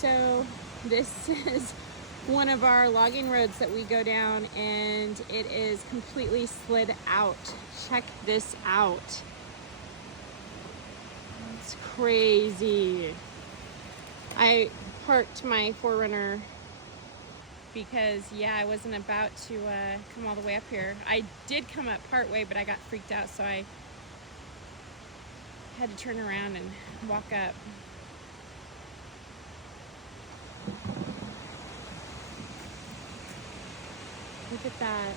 So this is one of our logging roads that we go down, and it is completely slid out. Check this out. It's crazy. I parked my 4Runner because, yeah, I wasn't about to come all the way up here. I did come up part way, but I got freaked out, so I had to turn around and walk up. Look at that.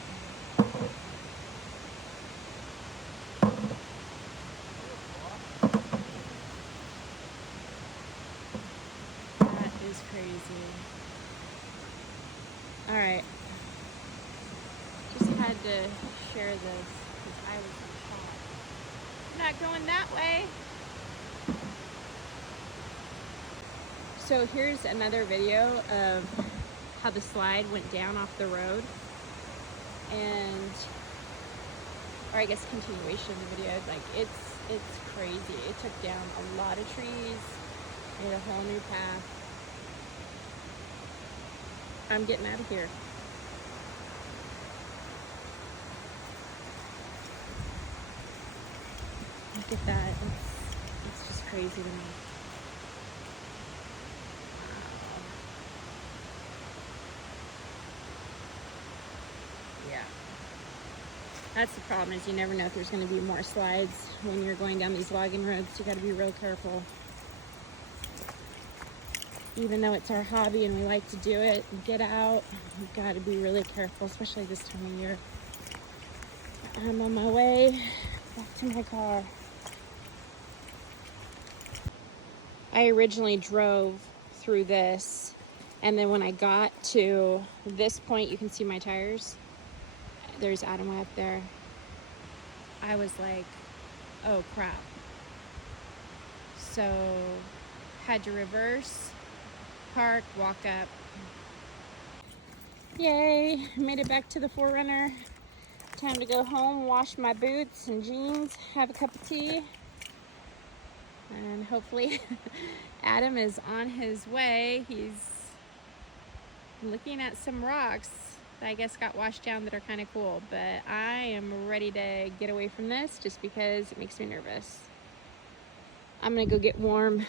That is crazy. All right. Just had to share this because I was shocked. Not going that way. So here's another video of how the slide went down off the road. And, or I guess continuation of the video. Like it's crazy. It took down a lot of trees, made a whole new path. I'm getting out of here. Look at that. It's just crazy to me. Yeah. That's the problem, is you never know if there's going to be more slides when you're going down these logging roads. You got to be real careful. Even though it's our hobby and we like to do it and get out, you've got to be really careful, especially this time of year. I'm on my way back to my car. I originally drove through this, and then when I got to this point, you can see my tires. There's Adam way up there. I was like, oh crap. So had to reverse, park, walk up. Yay, made it back to the 4Runner. Time to go home, wash my boots and jeans, have a cup of tea. And hopefully Adam is on his way. He's looking at some rocks that I guess got washed down that are kind of cool. But I am ready to get away from this just because it makes me nervous. I'm gonna go get warm.